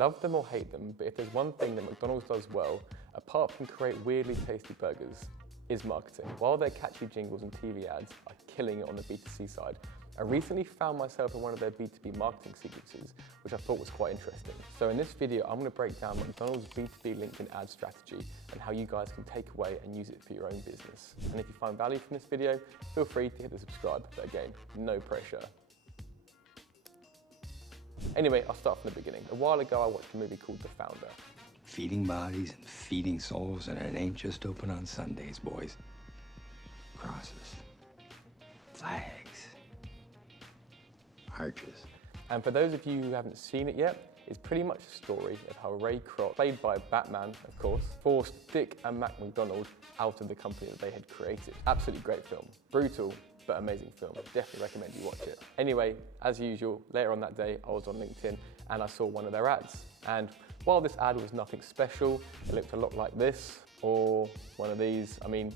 Love them or hate them, but if there's one thing that McDonald's does well, apart from create weirdly tasty burgers, is marketing. While their catchy jingles and TV ads are killing it on the B2C side, I recently found myself in one of their B2B marketing sequences, which I thought was quite interesting. So in this video, I'm going to break down McDonald's B2B LinkedIn ad strategy and how you guys can take away and use it for your own business. And if you find value from this video, feel free to hit the subscribe, but again, no pressure. Anyway, I'll start from the beginning. A while ago, I watched a movie called The Founder. Feeding bodies and feeding souls, and it ain't just open on Sundays, boys. Crosses, flags, arches. And for those of you who haven't seen it yet, it's pretty much a story of how Ray Kroc, played by Batman, of course, forced Dick and Mac McDonald out of the company that they had created. Absolutely great film. Brutal, but amazing film. I definitely recommend you watch it. Anyway, as usual, later on that day, I was on LinkedIn and I saw one of their ads. And while this ad was nothing special, it looked a lot like this or one of these. I mean,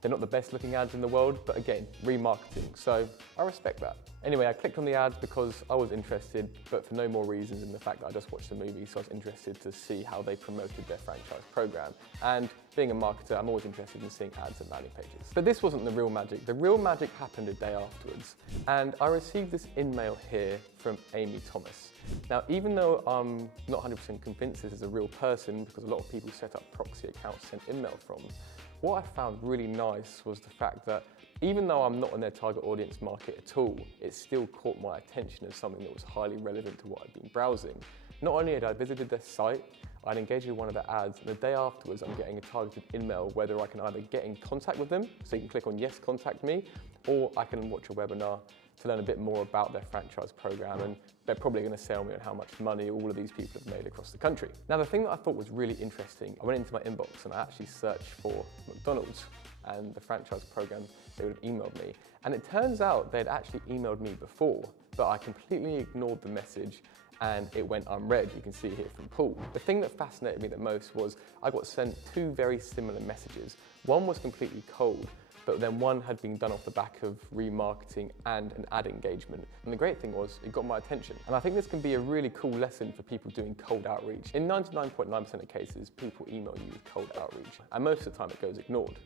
they're not the best looking ads in the world, but again, remarketing. So I respect that. Anyway, I clicked on the ads because I was interested, but for no more reasons than the fact that I just watched the movie, so I was interested to see how they promoted their franchise program. And being a marketer, I'm always interested in seeing ads and landing pages. But this wasn't the real magic. The real magic happened a day afterwards. And I received this in-mail here from Amy Thomas. Now, even though I'm not 100% convinced this is a real person, because a lot of people set up proxy accounts to send email from, what I found really nice was the fact that even though I'm not in their target audience market at all, it still caught my attention as something that was highly relevant to what I'd been browsing. Not only had I visited their site, I'd engaged with one of their ads, and the day afterwards I'm getting a targeted email whether I can either get in contact with them, so you can click on yes, contact me, or I can watch a webinar to learn a bit more about their franchise program, and they're probably going to sell me on how much money all of these people have made across the country. Now, the thing that I thought was really interesting, I went into my inbox and I actually searched for McDonald's and the franchise program they would have emailed me. And it turns out they'd actually emailed me before, but I completely ignored the message and it went unread. You can see here from Paul. The thing that fascinated me the most was I got sent two very similar messages. One was completely cold, but then one had been done off the back of remarketing and an ad engagement. And the great thing was, it got my attention. And I think this can be a really cool lesson for people doing cold outreach. In 99.9% of cases, people email you with cold outreach, and most of the time it goes ignored.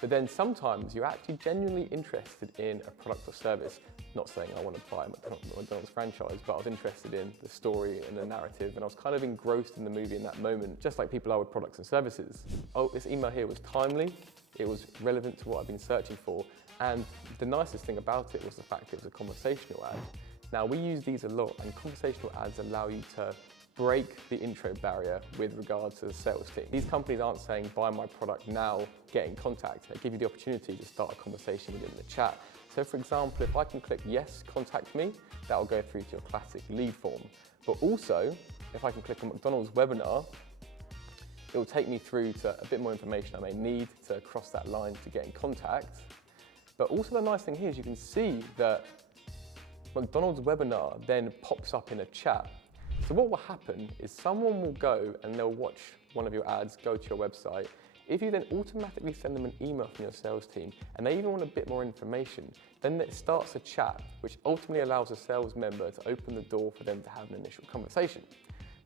But then sometimes you're actually genuinely interested in a product or service. Not saying I want to buy a McDonald's franchise, but I was interested in the story and the narrative, and I was kind of engrossed in the movie in that moment, just like people are with products and services. Oh, this email here was timely, it was relevant to what I've been searching for, and the nicest thing about it was the fact it was a conversational ad. Now, we use these a lot, and conversational ads allow you to break the intro barrier with regards to the sales team. These companies aren't saying, buy my product now, get in contact. They give you the opportunity to start a conversation within the chat. So for example, if I can click yes, contact me, that will go through to your classic lead form. But also, if I can click on McDonald's webinar, it will take me through to a bit more information I may need to cross that line to get in contact. But also the nice thing here is you can see that McDonald's webinar then pops up in a chat. So what will happen is someone will go and they'll watch one of your ads, go to your website. If you then automatically send them an email from your sales team and they even want a bit more information, then it starts a chat, which ultimately allows a sales member to open the door for them to have an initial conversation.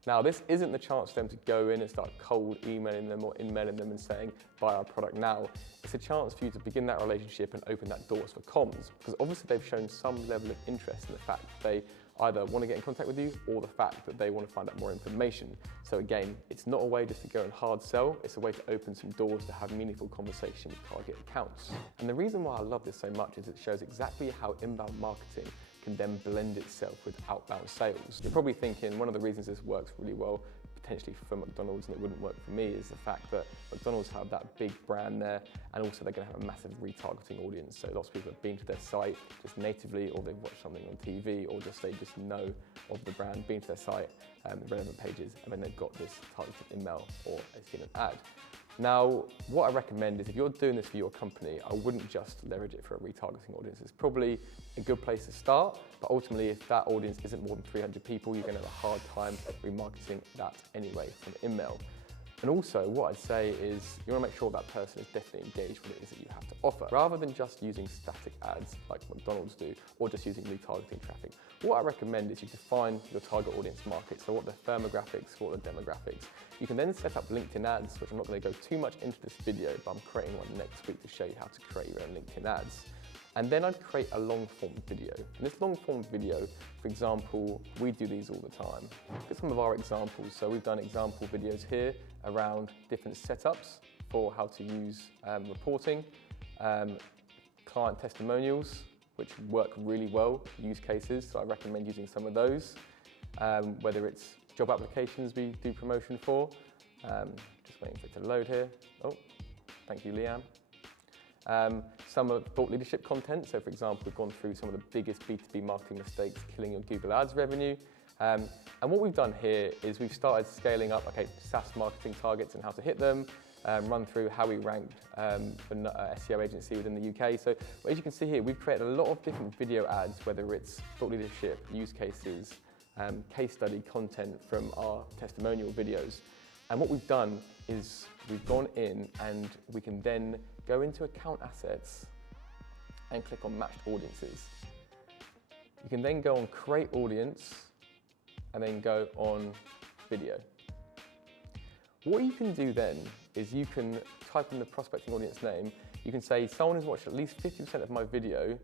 Now, this isn't the chance for them to go in and start cold emailing them or in-mailing them and saying, buy our product now. It's a chance for you to begin that relationship and open that doors for comms, because obviously they've shown some level of interest in the fact that they either want to get in contact with you or the fact that they want to find out more information. So again, it's not a way just to go and hard sell, it's a way to open some doors to have meaningful conversation with target accounts. And the reason why I love this so much is it shows exactly how inbound marketing can then blend itself with outbound sales. You're probably thinking one of the reasons this works really well potentially for McDonald's and it wouldn't work for me is the fact that McDonald's have that big brand there, and also they're going to have a massive retargeting audience. So lots of people have been to their site just natively, or they've watched something on TV, or just they just know of the brand, been to their site, relevant pages, and then they've got this targeted email or they've seen an ad. Now, what I recommend is if you're doing this for your company, I wouldn't just leverage it for a retargeting audience. It's probably a good place to start, but ultimately if that audience isn't more than 300 people, you're going to have a hard time remarketing that anyway from email. And also what I'd say is you want to make sure that person is definitely engaged with what it is that you have to offer, rather than just using static ads like McDonald's do, or just using retargeting traffic. What I recommend is you define your target audience market, so what the firmographics, what the demographics. You can then set up LinkedIn ads, which I'm not going to go too much into this video, but I'm creating one next week to show you how to create your own LinkedIn ads. And then I'd create a long form video. And this long form video, for example, we do these all the time. Look at some of our examples. So we've done example videos here around different setups for how to use reporting, client testimonials, which work really well, use cases. So I recommend using some of those, whether it's job applications we do promotion for. Just waiting for it to load here. Oh, thank you, Leanne. Some of thought leadership content. So for example, we've gone through some of the biggest B2B marketing mistakes killing your Google Ads revenue. And what we've done here is we've started scaling up, SaaS marketing targets and how to hit them, run through how we ranked for SEO agency within the UK. So as you can see here, we've created a lot of different video ads, whether it's thought leadership, use cases, case study content from our testimonial videos. And what we've done is we've gone in and we can then go into account assets and click on matched audiences. You can then go on create audience and then go on video. What you can do then is you can type in the prospecting audience name. You can say someone has watched at least 50% of my video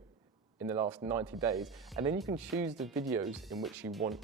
in the last 90 days, and then you can choose the videos in which you want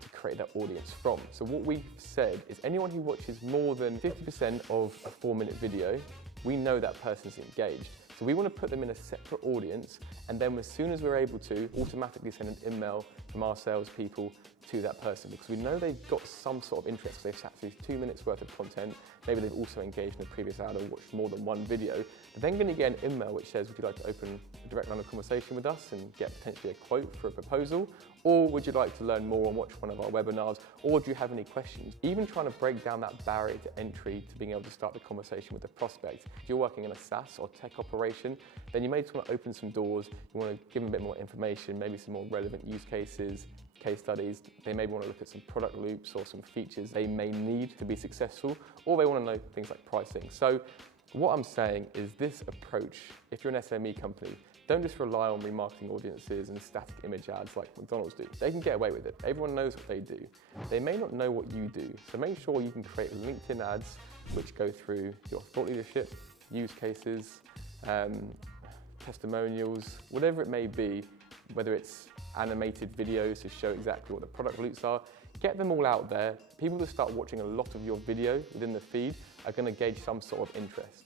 to create that audience from. So what we've said is anyone who watches more than 50% of a 4-minute video, we know that person's engaged. So we want to put them in a separate audience, and then as soon as we're able to, automatically send an email from our salespeople to that person, because we know they've got some sort of interest. They've sat through 2 minutes worth of content. Maybe they've also engaged in a previous ad or watched more than one video. They're then going to get an email which says, would you like to open a direct line of conversation with us and get potentially a quote for a proposal? Or would you like to learn more and watch one of our webinars? Or do you have any questions? Even trying to break down that barrier to entry to being able to start the conversation with the prospect. If you're working in a SaaS or tech operation, then you may just want to open some doors. You want to give them a bit more information, maybe some more relevant use cases, case studies. They may want to look at some product loops or some features they may need to be successful, or they want to know things like pricing. So what I'm saying is this approach, if you're an SME company, don't just rely on remarketing audiences and static image ads like McDonald's do. They can get away with it. Everyone knows what they do. They may not know what you do. So make sure you can create LinkedIn ads which go through your thought leadership, use cases, testimonials, whatever it may be, whether it's animated videos to show exactly what the product loops are. Get them all out there. People that start watching a lot of your video within the feed are going to gauge some sort of interest.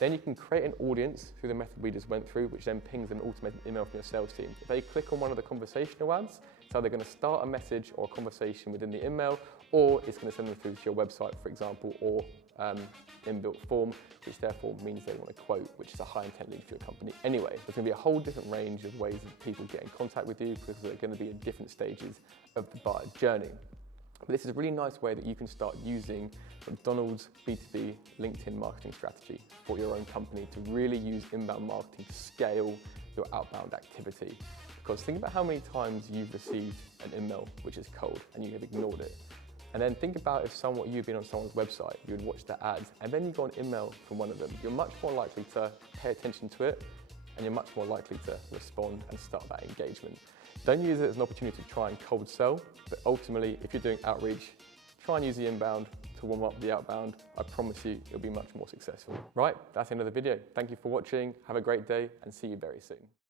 Then you can create an audience through the method we just went through, which then pings an automated email from your sales team. If they click on one of the conversational ads, so they're going to start a message or a conversation within the email, or it's going to send them through to your website, for example, or inbuilt form, which therefore means they want a quote, which is a high intent lead for your company anyway. There's going to be a whole different range of ways that people get in contact with you because they're going to be at different stages of the buyer journey. But this is a really nice way that you can start using McDonald's B2B LinkedIn marketing strategy for your own company to really use inbound marketing to scale your outbound activity. Because think about how many times you've received an email which is cold and you have ignored it. And then think about if you've been on someone's website, you would watch their ads, and then you got an email from one of them. You're much more likely to pay attention to it, and you're much more likely to respond and start that engagement. Don't use it as an opportunity to try and cold sell, but ultimately, if you're doing outreach, try and use the inbound to warm up the outbound. I promise you, it'll be much more successful. Right, that's the end of the video. Thank you for watching. Have a great day, and see you very soon.